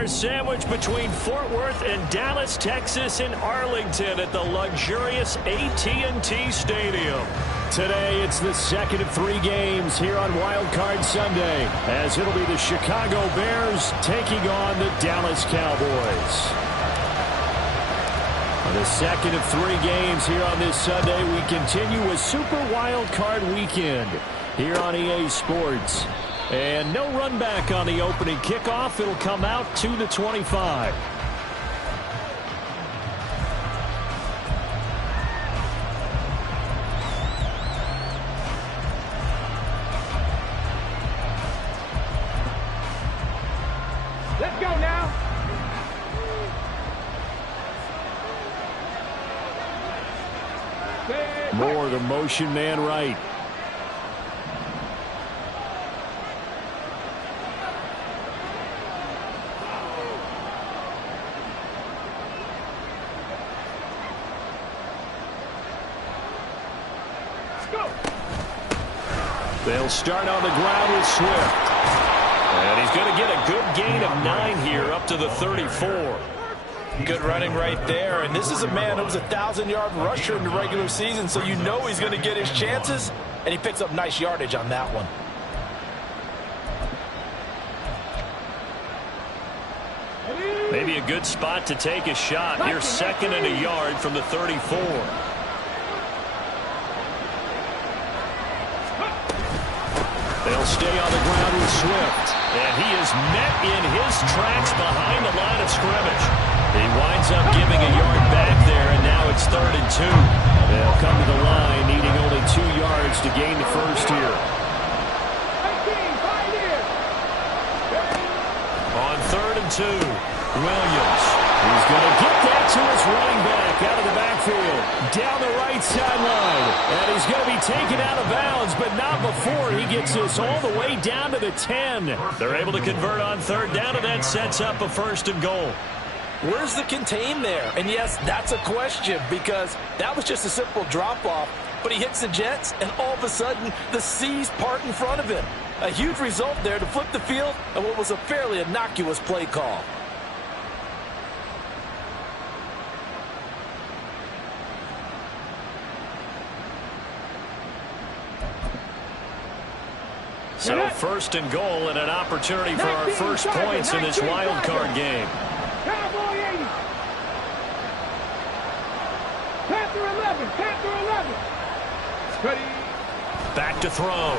2-star sandwich between Fort Worth and Dallas, Texas in Arlington at the luxurious AT&T Stadium. Today, it's the second of 3 games here on Wild Card Sunday, as it'll be the Chicago Bears taking on the Dallas Cowboys. The second of 3 games here on this Sunday, we continue with Super Wild Card Weekend here on EA Sports. And no run back on the opening kickoff. It'll come out to the 25. Let's go now. More the motion man right. They'll start on the ground with Swift. And he's going to get a good gain of 9 here up to the 34. Good running right there. And this is a man who was a 1,000-yard rusher in the regular season, so you know he's going to get his chances. And he picks up nice yardage on that one. Maybe a good spot to take a shot. Here's 2nd and a yard from the 34. They'll stay on the ground with Swift. And he is met in his tracks behind the line of scrimmage. He winds up giving a yard back there, and now it's 3rd and 2. They'll come to the line, needing only 2 yards to gain the first here. On 3rd and 2, Williams. He's going to get that to his running back out of the backfield. Down the right sideline. And he's going to be taken out of bounds, but not before he gets this all the way down to the 10. They're able to convert on 3rd down, and that sets up a 1st and goal. Where's the contain there? And yes, that's a question, because that was just a simple drop-off. But he hits the Jets, and all of a sudden, the seas part in front of him. A huge result there to flip the field and what was a fairly innocuous play call. So 1st and goal, and an opportunity for our first points in this wild card game. Cowboy 80. Panther 11. Panther 11. Ready. Back to throw.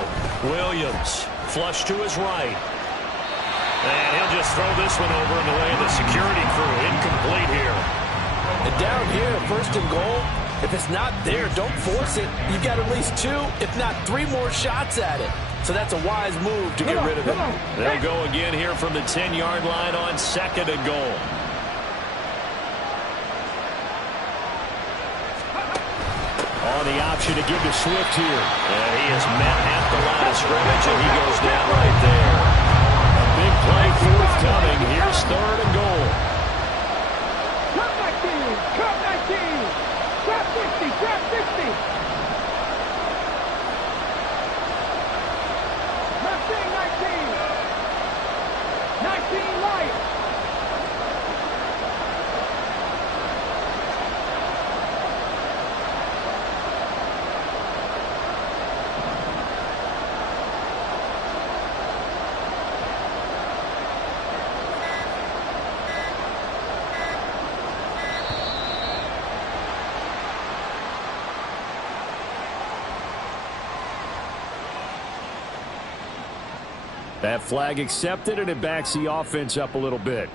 Williams. Flush to his right. And he'll just throw this one over in the way of the security crew. Incomplete here. And down here, 1st and goal. If it's not there, don't force it. You've got at least 2, if not 3 more shots at it. So that's a wise move to get rid of it. They'll go again here from the 10-yard line on 2nd and goal. On the option to give to Swift here. And he is met at the line of scrimmage, and he goes down right there. A big play forthcoming. Here's 3rd and goal. Cut 19. Cut 19. Cut 50. Cut 50. 19 light. That flag accepted, and it backs the offense up a little bit.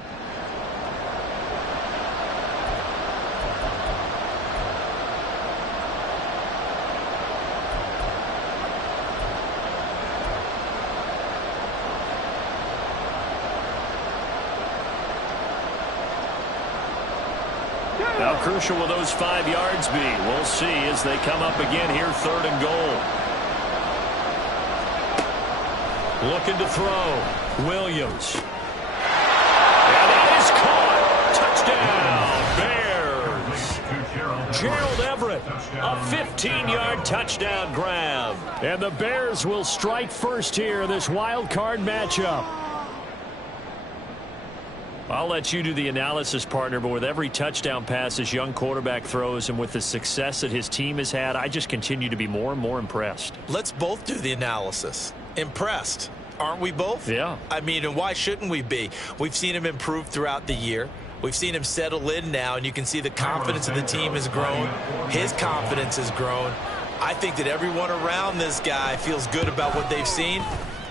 How crucial will those 5 yards be? We'll see as they come up again here, 3rd and goal. Looking to throw. Williams. And that is caught. Touchdown, Bears. Gerald Everett, a 15-yard touchdown grab. And the Bears will strike first here in this wild card matchup. I'll let you do the analysis, partner, but with every touchdown pass this young quarterback throws and with the success that his team has had, I just continue to be more and more impressed. Let's both do the analysis. Impressed. Aren't we both? Yeah. I mean, and why shouldn't we be? We've seen him improve throughout the year. We've seen him settle in now, and you can see the confidence of the team has grown. His confidence has grown. I think that everyone around this guy feels good about what they've seen,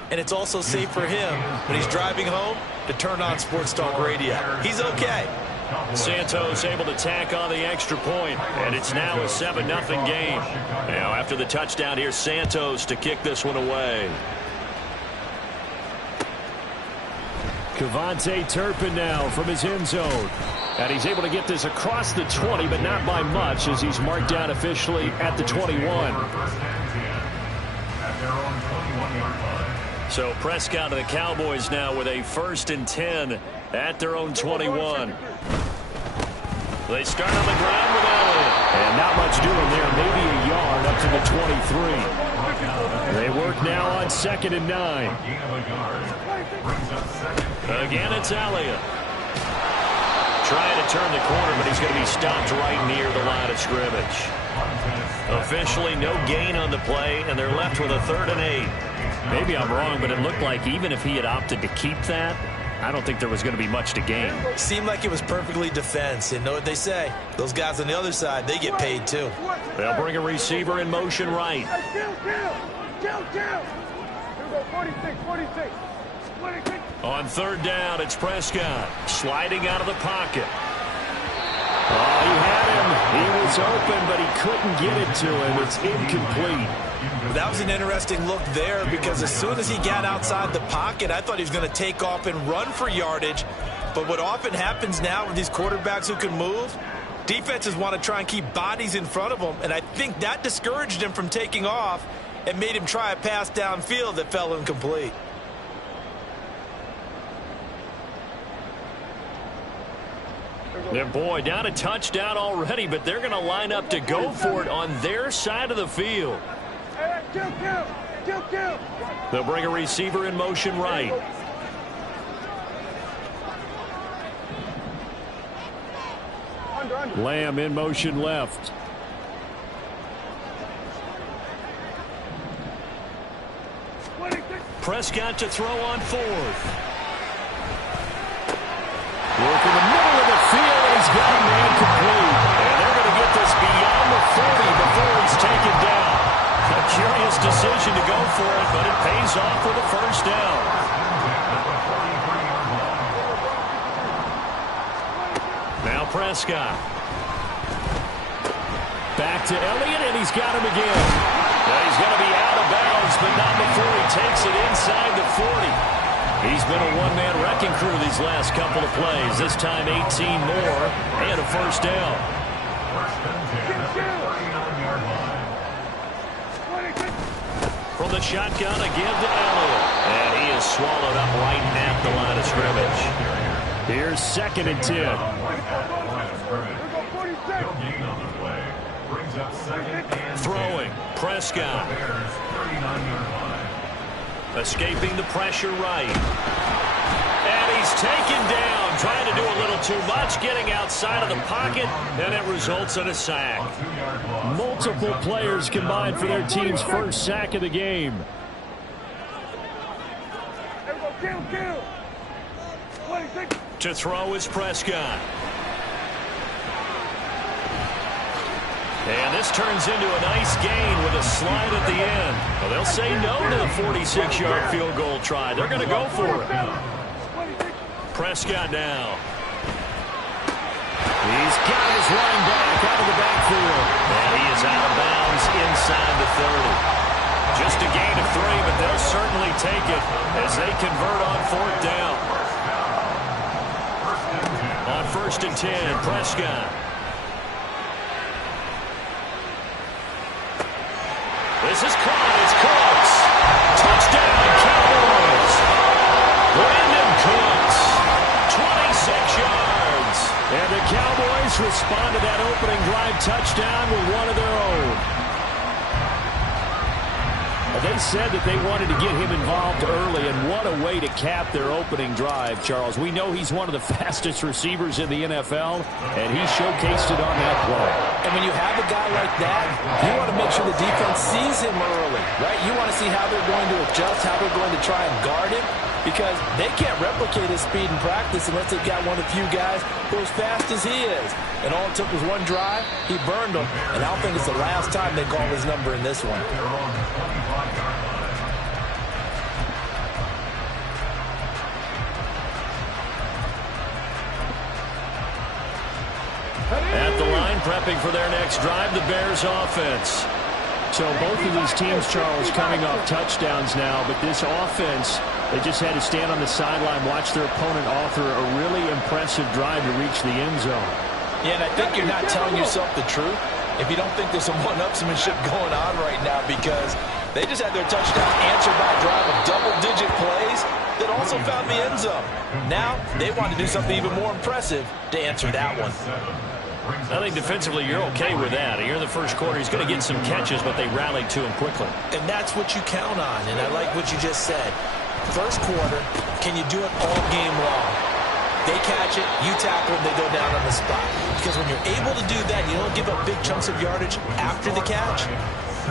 and it's also safe for him when he's driving home to turn on Sports Talk Radio. He's okay. Santos able to tack on the extra point, and it's now a 7-0 game. Now, after the touchdown, here's Santos to kick this one away. Kevontae Turpin now from his end zone. And he's able to get this across the 20, but not by much, as he's marked down officially at the 21. So Prescott and the Cowboys now with a 1st and 10 at their own 21. They start on the ground with Elliott. And not much doing there, maybe a yard up to the 23. They work now on 2nd and 9. Again, it's Elliott. Trying to turn the corner, but he's going to be stopped right near the line of scrimmage. Officially no gain on the play, and they're left with a 3rd and 8. Maybe I'm wrong, but it looked like even if he had opted to keep that, I don't think there was going to be much to gain. Seemed like it was perfectly defense. And know what they say? Those guys on the other side, they get paid too. They'll bring a receiver in motion right. Here we go, 46, 46. On 3rd down, it's Prescott sliding out of the pocket. Oh, he had him. He was open, but he couldn't get it to him. It's incomplete. That was an interesting look there, because as soon as he got outside the pocket, I thought he was going to take off and run for yardage. But what often happens now with these quarterbacks who can move, defenses want to try and keep bodies in front of them, and I think that discouraged him from taking off and made him try a pass downfield that fell incomplete. And boy, down a touchdown already, but they're going to line up to go for it on their side of the field. They'll bring a receiver in motion right. Lamb in motion left. Prescott to throw on 4th. Work in the middle of the field, and he's got a man complete. And they're going to get this beyond the 40 before he's taken down. A curious decision to go for it, but it pays off with a 1st down. Now Prescott. Back to Elliott, and he's got him again. Now he's going to be out of bounds, but not before he takes it inside the 40. He's been a one-man wrecking crew these last couple of plays. This time 18 more and a 1st down. From the shotgun again to Elliott. And he is swallowed up right at the line of scrimmage. Here's 2nd and 10. Throwing. Prescott. Escaping the pressure right. And he's taken down, trying to do a little too much, getting outside of the pocket, and it results in a sack. Multiple players combined for their team's 1st sack of the game. To throw is Prescott. And this turns into a nice gain with a slide at the end. Well, they'll say no to the 46-yard field goal try. They're going to go for it. Prescott now. He's got his running back out of the backfield. And he is out of bounds inside the 30. Just a gain of 3, but they'll certainly take it as they convert on 4th down. On 1st and 10, Prescott. This is caught. It's Cooks. Touchdown, Cowboys. Brandon Cooks, 26 yards. And the Cowboys respond to that opening drive touchdown with one of their own. they said that they wanted to get him involved early, and what a way to cap their opening drive, Charles. We know he's one of the fastest receivers in the NFL, and he showcased it on that play. And when you have a guy like that, you want to make sure the defense sees him early, right? You want to see how they're going to adjust, how they're going to try and guard him, because they can't replicate his speed in practice unless they've got one of the few guys who are as fast as he is. And all it took was one drive. He burned them, and I don't think it's the last time they call his number in this one. At the line, prepping for their next drive, the Bears offense. So both of these teams, Charles, coming off touchdowns now, but this offense, they just had to stand on the sideline, watch their opponent author a really impressive drive to reach the end zone. Yeah, and I think you're not telling yourself the truth if you don't think there's some one-upsmanship going on right now, because they just had their touchdown answered by a drive of double-digit plays that also found the end zone. Now they want to do something even more impressive to answer that one. I think defensively you're okay with that. Here in the first quarter, he's going to get some catches, but they rallied to him quickly. And that's what you count on, and I like what you just said. First quarter, can you do it all game long? They catch it, you tackle them, they go down on the spot. Because when you're able to do that, you don't give up big chunks of yardage after the catch.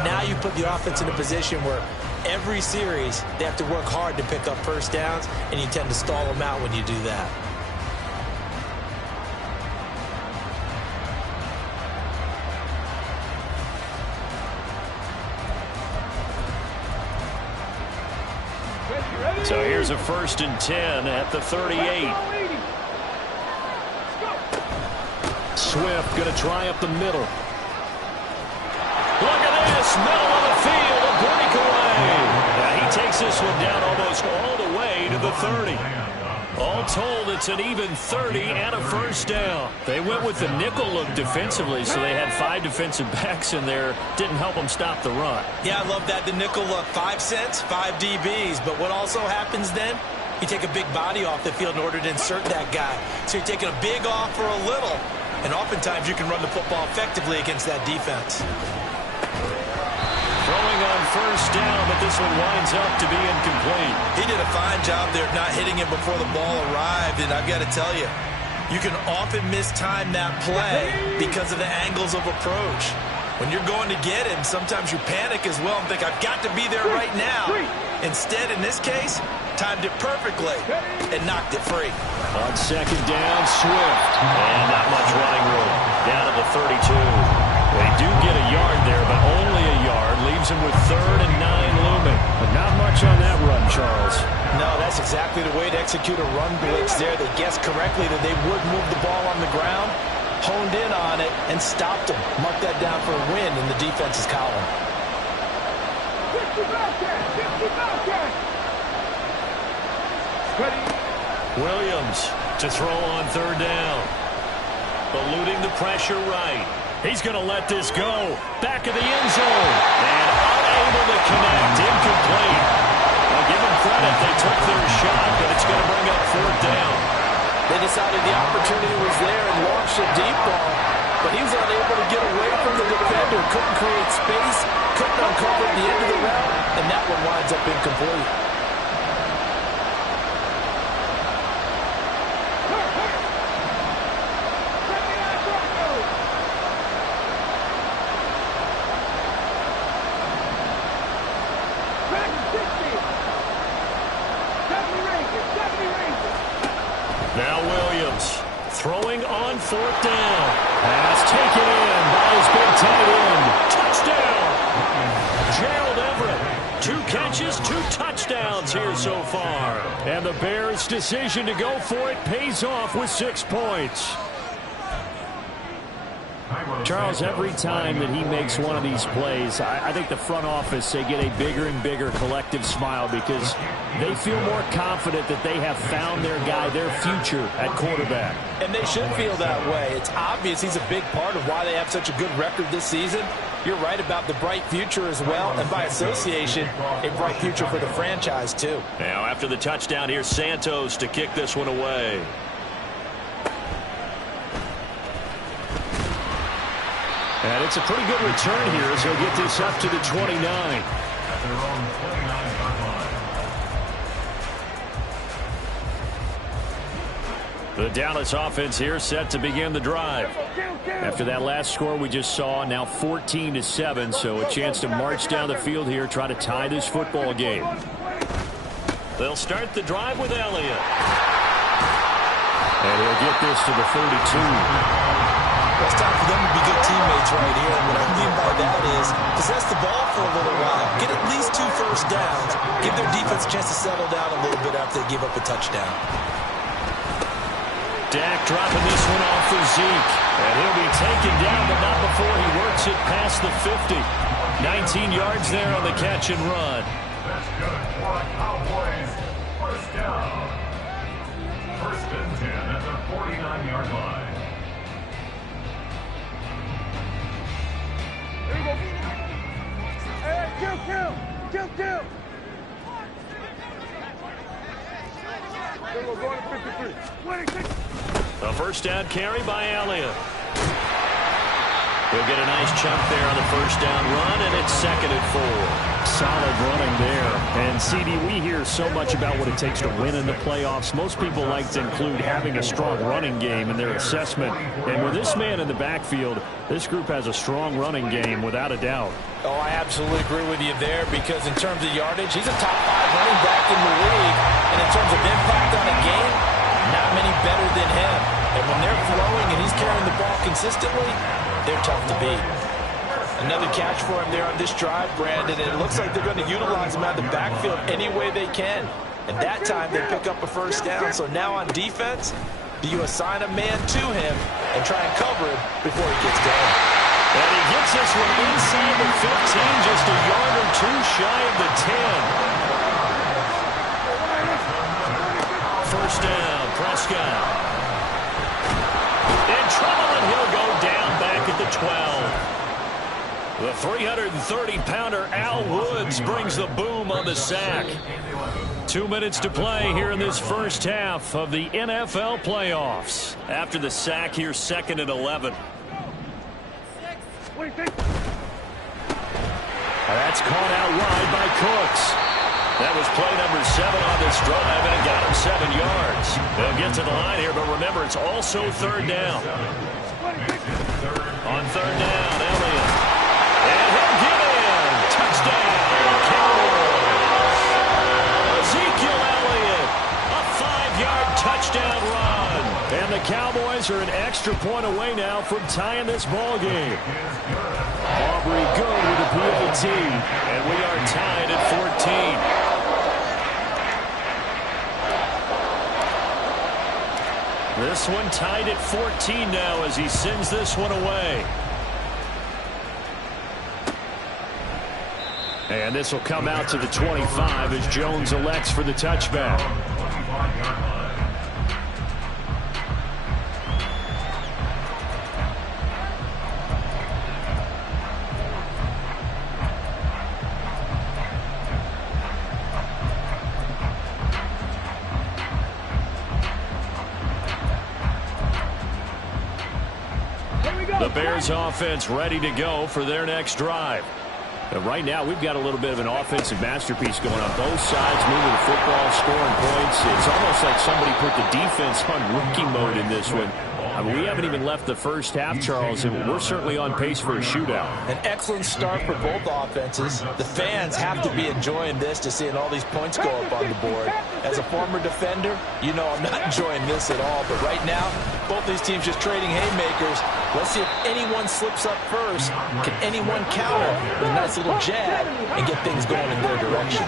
Now you put the offense in a position where every series they have to work hard to pick up first downs, and you tend to stall them out when you do that. So here's a 1st and 10 at the 38. Swift going to try up the middle. Look at this, middle of the field, a breakaway. He takes this one down almost all the way to the 30. All told, it's an even 30 and a first down. They went with the nickel look defensively, so they had 5 defensive backs in there. Didn't help them stop the run. Yeah, I love that, the nickel look. 5 cents, 5 DBs. But what also happens then? You take a big body off the field in order to insert that guy. So you're taking a big off for a little. And oftentimes you can run the football effectively against that defense. Throwing on first down, but this one winds up to be incomplete. He did a fine job there of not hitting him before the ball arrived, and I've got to tell you, you can often mistime that play because of the angles of approach. When you're going to get him, sometimes you panic as well and think, I've got to be there right now. Instead, in this case, timed it perfectly and knocked it free. On second down, Swift. And not much running room. Down to the 32. They do get a yard there, but only a yard. Leaves him with 3rd and 9 looming. But not much on that run, Charles. No, that's exactly the way to execute a run blitz there. They guessed correctly that they would move the ball on the ground, honed in on it, and stopped him. Mark that down for a win in the defense's column. Williams to throw on 3rd down. Eluding the pressure right. He's going to let this go. Back of the end zone. And unable to connect. Incomplete. I'll give them credit. They took their shot, but it's going to bring up 4th down. They decided the opportunity was there and launched a deep ball, but he was unable to get away from the defender. Couldn't create space. Couldn't uncover at the end of the route, and that one winds up incomplete. Now Williams throwing on 4th down. Pass taken in by his big tight end. Touchdown. Gerald Everett. 2 catches, 2 touchdowns here so far. And the Bears' decision to go for it pays off with 6 points. Charles, every time that he makes one of these plays, I think the front office, they get a bigger and bigger collective smile because they feel more confident that they have found their guy, their future at quarterback. And they should feel that way. It's obvious he's a big part of why they have such a good record this season. You're right about the bright future as well, and by association, a bright future for the franchise too. Now after the touchdown, here's Santos to kick this one away. And it's a pretty good return here as he'll get this up to the 29. their own 29-yard line. The Dallas offense here set to begin the drive. After that last score we just saw, now 14-7, so a chance to march down the field here, try to tie this football game. They'll start the drive with Elliott. And he'll get this to the 32. Well, it's time for them to be good teammates right here. And what I mean by that is possess the ball for a little while, get at least 2 first downs, give their defense a chance to settle down a little bit after they give up a touchdown. Dak dropping this one off for Zeke. And he'll be taken down, but not before he works it past the 50. 19 yards there on the catch and run. That's good for a Cowboys first down. First and 10 at the 49-yard line. There you go. Hey, kill. There you go, going to 53. 26. A first down carry by Elliott. He'll get a nice chunk there on the first down run, and it's 2nd and 4. Solid running there. And, CD, we hear so much about what it takes to win in the playoffs. Most people like to include having a strong running game in their assessment. And with this man in the backfield, this group has a strong running game without a doubt. Oh, I absolutely agree with you there because in terms of yardage, he's a top 5 running back in the league. And in terms of impact on a game, not many better than him. And when they're flowing and he's carrying the ball consistently, they're tough to beat. Another catch for him there on this drive, Brandon, and it looks like they're going to utilize him out of the backfield any way they can. And that time they pick up a first down. So now on defense, do you assign a man to him and try and cover him before he gets down? And he gets this one inside the 15, just a yard or 2 shy of the 10. First down, Prescott. In trouble, and he'll go down back at the 12. The 330-pounder Al Woods brings the boom on the sack. 2 minutes to play here in this first half of the NFL playoffs. After the sack here, 2nd and 11. That's caught out wide by Cooks. That was play number 7 on this drive, and it got him 7 yards. They'll get to the line here, but remember, it's also 3rd down. On 3rd down, Elliott. And he'll get in. Touchdown, Cowboys. Ezekiel Elliott, a 5-yard touchdown run. And the Cowboys are an extra point away now from tying this ball game. Aubrey good with a PAT, and we are tied at 14. This one tied at 14 now as he sends this one away. And this will come out to the 25 as Jones elects for the touchback. The Bears offense ready to go for their next drive. And right now, we've got a little bit of an offensive masterpiece going on both sides, moving the football, scoring points. It's almost like somebody put the defense on rookie mode in this one. I mean, we haven't even left the first half, Charles, and we're certainly on pace for a shootout. An excellent start for both offenses. The fans have to be enjoying this to seeing all these points go up on the board. As a former defender, you know I'm not enjoying this at all. But right now, both these teams just trading haymakers. Let's see if anyone slips up first. Can anyone counter with a nice little jab and get things going in their direction?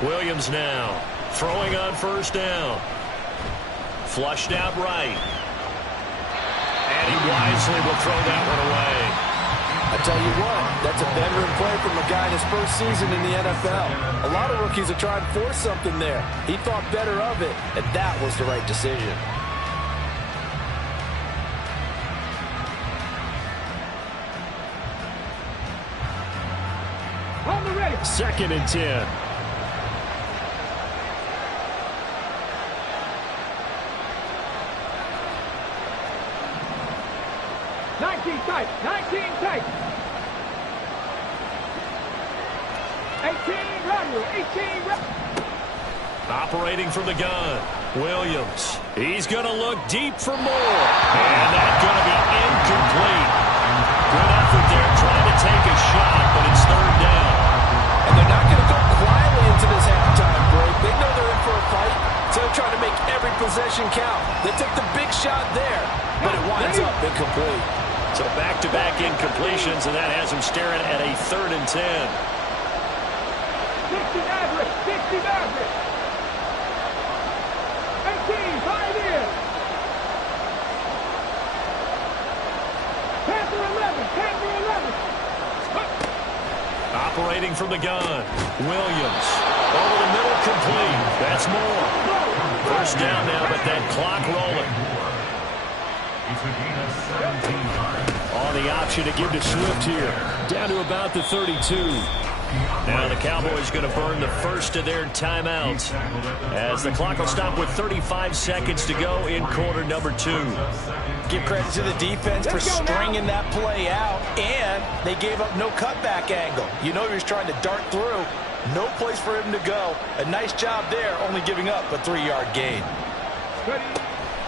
Williams now throwing on first down. Flushed out right. And he wisely will throw that one away. I tell you what, that's a veteran play from a guy in his first season in the NFL. A lot of rookies are trying to force something there. He thought better of it, and that was the right decision. On the ready. 2nd and 10. 19 tight. 19 tight. 18 regular. 18 regular. Operating from the gun, Williams. He's going to look deep for more. And that's going to be incomplete. Good effort there trying to take a shot, but it's third down. And they're not going to go quietly into this halftime break. They know they're in for a fight, so they're trying to make every possession count. They took the big shot there, but it winds up incomplete. So back-to-back incompletions, and that has him staring at a 3rd and 10. 60 average. 60 average. 18, 5 in. 10 for 11. 10 for 11. Operating from the gun, Williams. Over the middle, complete. That's more. First down now, but that clock rolling. It's a gain of 17 yards. On the option to give to Swift here. Down to about the 32. Now the Cowboys going to burn the first of their timeouts as the clock will stop with 35 seconds to go in quarter number 2. Give credit to the defense for stringing that play out, and they gave up no cutback angle. You know he was trying to dart through. No place for him to go. A nice job there, only giving up a 3-yard gain.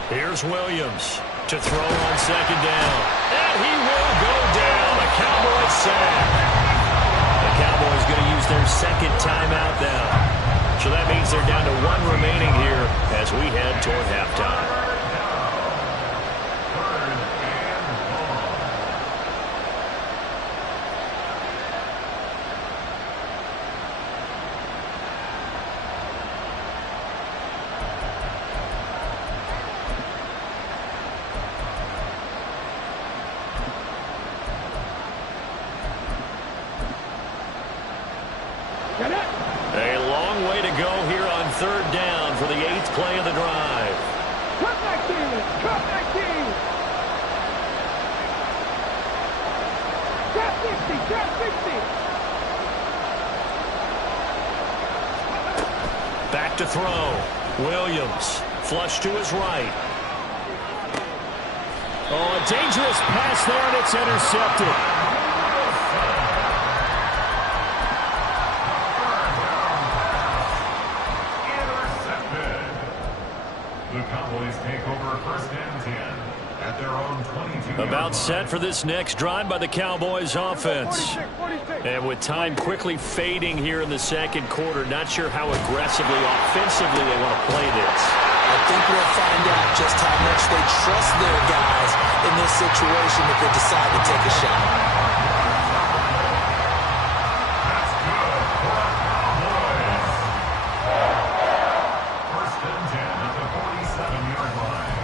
Here's Williams to throw on second down. And he will go down. A Cowboy sack. The Cowboys going to use their second timeout now. So that means they're down to 1 remaining here as we head toward halftime. A long way to go here on 3rd down for the 8th play of the drive. Cut back team. Cut back team. Cut 60. Cut 60. Back to throw. Williams. Flush to his right. Oh, a dangerous pass there, and it's intercepted. The Cowboys take over 1st and 10 at their own 22. About set for this next drive by the Cowboys offense. 46, 46. And with time quickly fading here in the second quarter, not sure how aggressively, offensively they want to play this. I think we'll find out just how much they trust their guys in this situation if they decide to take a shot. That's good for the Cowboys. 1st and 10 at the 47-yard line.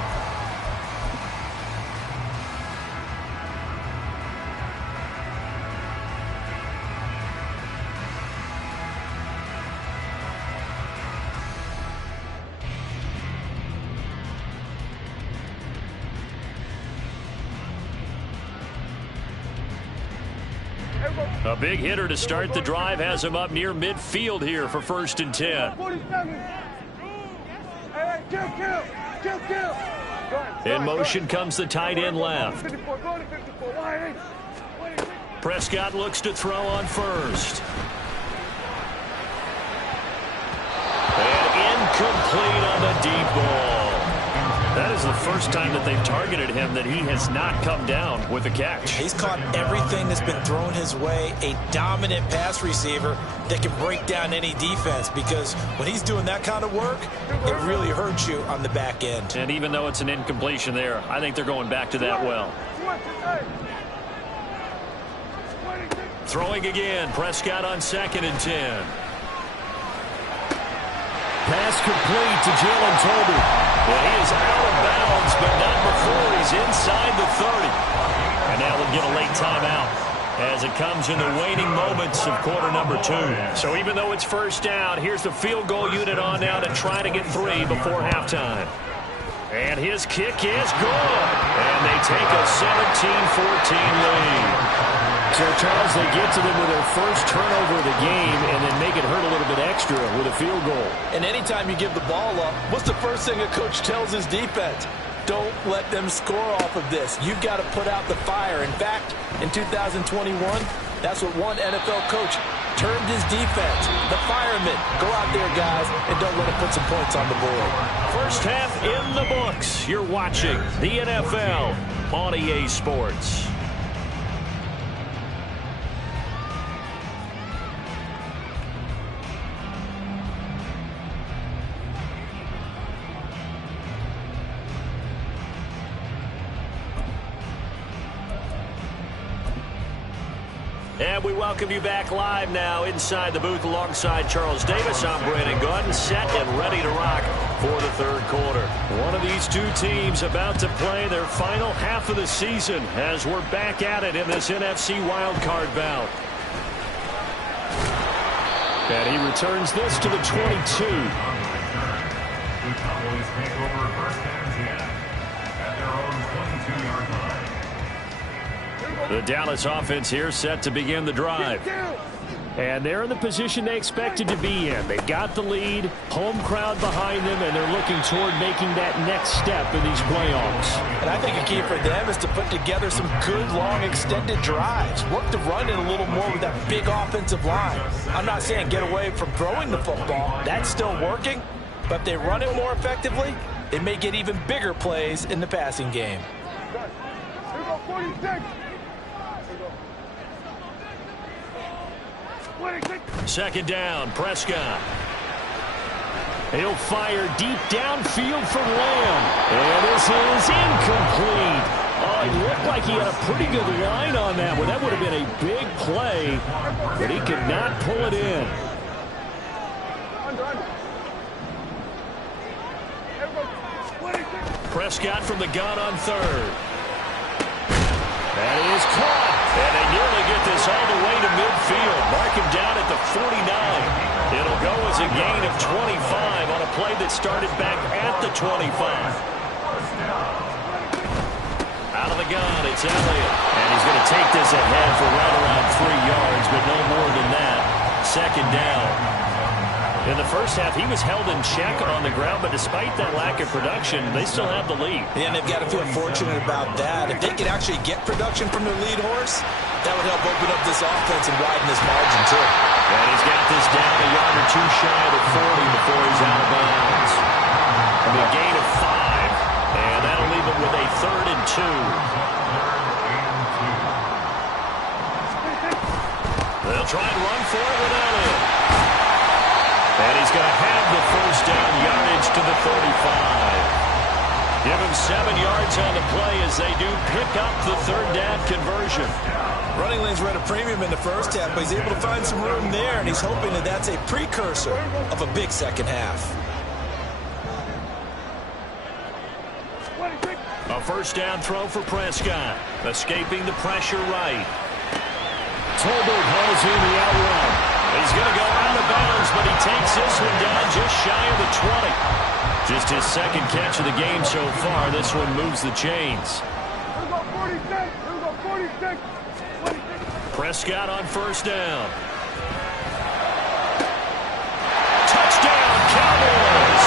A big hitter to start the drive has him up near midfield here for 1st and 10. 47. Hey, kill. In motion comes the tight end left. 54, go to 54. Wide 8. Prescott looks to throw on first. And incomplete on the deep ball. That is the first time that they've targeted him that he has not come down with a catch. He's caught everything that's been thrown his way. A dominant pass receiver that can break down any defense, because when he's doing that kind of work, it really hurts you on the back end. And even though it's an incompletion there, I think they're going back to that well. Throwing again, Prescott on 2nd and 10. Pass complete to Jalen Tolbert. Well, he is out of bounds, but not before he's inside the 30. And now we'll get a late timeout as it comes in the waning moments of quarter number 2. So even though it's first down, here's the field goal unit on now to try to get 3 before halftime. And his kick is good. And they take a 17-14 lead. So, Charles, they get to them with their first turnover of the game and then make it hurt a little bit extra with a field goal. And anytime you give the ball up, what's the first thing a coach tells his defense? Don't let them score off of this. You've got to put out the fire. In fact, in 2021, that's what one NFL coach termed his defense. The firemen. Go out there, guys, and don't let it put some points on the board. First half in the books. You're watching the NFL on EA Sports. And we welcome you back live now inside the booth alongside Charles Davis. I'm Brandon Gordon, set and ready to rock for the third quarter. One of these two teams about to play their final half of the season as we're back at it in this NFC wildcard bout. And he returns this to the 22. The Cowboys take over first and 10 at their own 22-yard line. The Dallas offense here set to begin the drive. And they're in the position they expected to be in. They've got the lead, home crowd behind them, and they're looking toward making that next step in these playoffs. And I think a key for them is to put together some good, long, extended drives. Work the run in a little more with that big offensive line. I'm not saying get away from throwing the football. That's still working. But if they run it more effectively, they may get even bigger plays in the passing game. Here we go, 46. Second down, Prescott. He'll fire deep downfield for Lamb. And this is incomplete. Oh, it looked like he had a pretty good line on that one. That would have been a big play, but he could not pull it in. Prescott from the gun on third. That is caught. And they nearly get this all the way to midfield. Mark him down at the 49. It'll go as a gain of 25 on a play that started back at the 25. Out of the gun, it's Elliott. And he's going to take this ahead for right around 3 yards, but no more than that. Second down. In the first half, he was held in check on the ground, but despite that lack of production, they still have the lead. And they've got to feel fortunate about that. If they can actually get production from their lead horse, that would help open up this offense and widen this margin, too. And he's got this down a yard or two shy of the 40 before he's out of bounds. A gain of 5, and that'll leave him with a 3rd and 2. They'll try and run for it with Elliott. And he's going to have the first down, yardage to the 35. Give him 7 yards on the play as they do pick up the third down conversion. Running lanes were at a premium in the first half, but he's able to find some room there, and he's hoping that that's a precursor of a big second half. A first down throw for Prescott. Escaping the pressure right. Tolbert hauls in the out route. He's going to go out of bounds, but he takes this one down just shy of the 20. Just his second catch of the game so far. This one moves the chains. Here we go, 46. Here we go, 46. 46. Prescott on first down. Touchdown, Cowboys!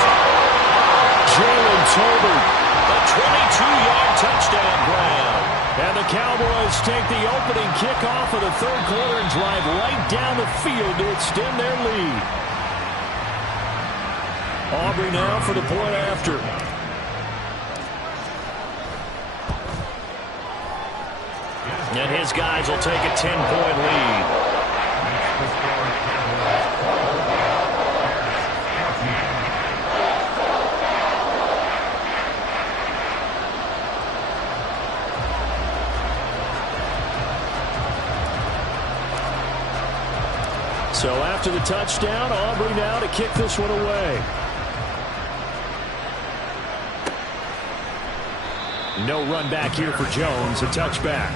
Jalen Tolbert, a 22-yard touchdown grab. And the Cowboys take the opening kickoff of the third quarter and drive right down the field to extend their lead. Aubrey now for the point after. And his guys will take a 10-point lead. So after the touchdown, Aubrey now to kick this one away. No run back here for Jones, a touchback.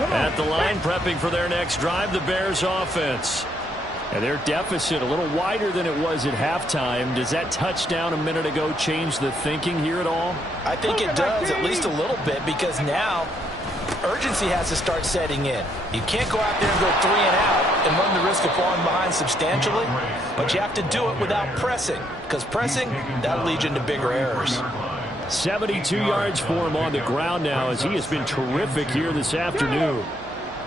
At the line, prepping for their next drive, the Bears offense. And their deficit a little wider than it was at halftime. Does that touchdown a minute ago change the thinking here at all? I think it does, at least a little bit, because now urgency has to start setting in. You can't go out there and go 3 and out and run the risk of falling behind substantially, but you have to do it without pressing, because pressing, that'll lead you into bigger errors. 72 yards for him on the ground now, as he has been terrific here this afternoon.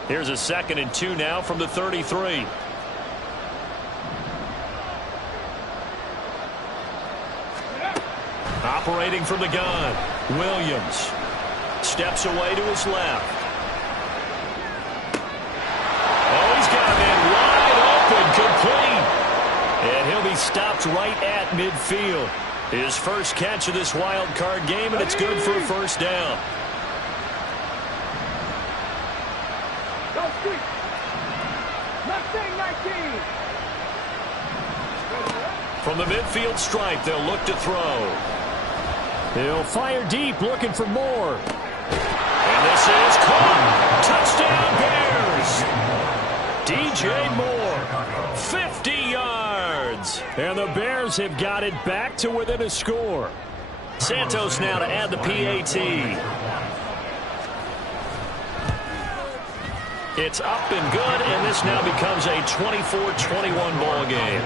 Here's a 2nd and 2 now from the 33. Operating from the gun, Williams steps away to his left. Oh, he's got a man wide open, complete. And he'll be stopped right at midfield. His first catch of this wild card game, and it's good for a first down. From the midfield stripe, they'll look to throw. He'll fire deep, looking for more. And this is caught. Touchdown, Bears. DJ Moore, 50 yards. And the Bears have got it back to within a score. Santos now to add the PAT. It's up and good, and this now becomes a 24-21 ball game.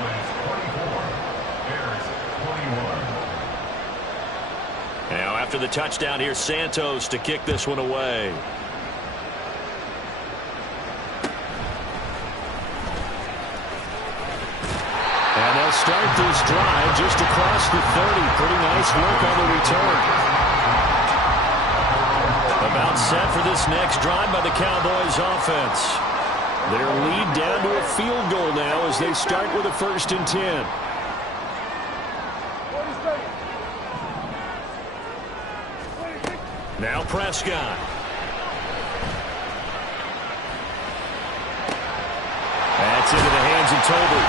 Now after the touchdown, here's Santos to kick this one away. And they'll start this drive just across the 30. Pretty nice work on the return. About set for this next drive by the Cowboys offense. Their lead down to a field goal now as they start with a 1st and 10. Now Prescott. That's into the hands of Toby.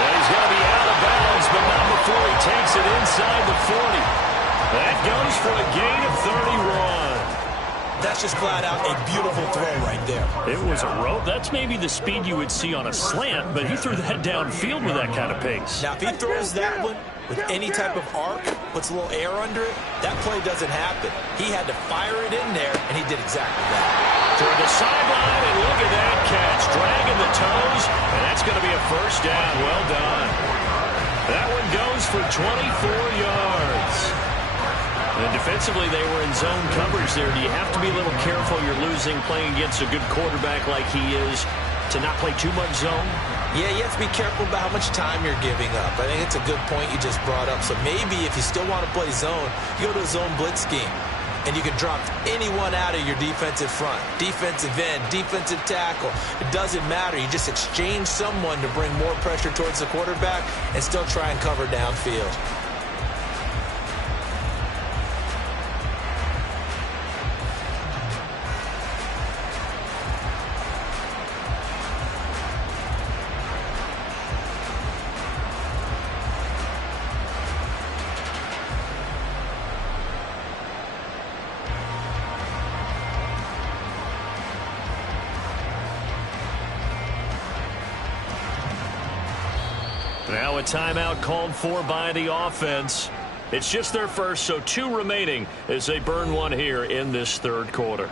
Well, he's going to be out of bounds, but not before he takes it inside the 40. That goes for a gain of 31. That's just flat out a beautiful throw right there. It was a rope. That's maybe the speed you would see on a slant, but he threw that downfield with that kind of pace. Now, if he throws that one with any type of arc, puts a little air under it, that play doesn't happen. He had to fire it in there, and he did exactly that. Toward the sideline, and look at that catch. Dragging the toes, and that's going to be a first down. Well done. That one goes for 24 yards. And defensively, they were in zone coverage there. Do you have to be a little careful? You're losing playing against a good quarterback like he is to not play too much zone? Yeah, you have to be careful about how much time you're giving up. I think it's a good point you just brought up. So maybe if you still want to play zone, you go to a zone blitz scheme. And you can drop anyone out of your defensive front. Defensive end, defensive tackle. It doesn't matter. You just exchange someone to bring more pressure towards the quarterback and still try and cover downfield. Now a timeout called for by the offense. It's just their first, so 2 remaining as they burn one here in this 3rd quarter.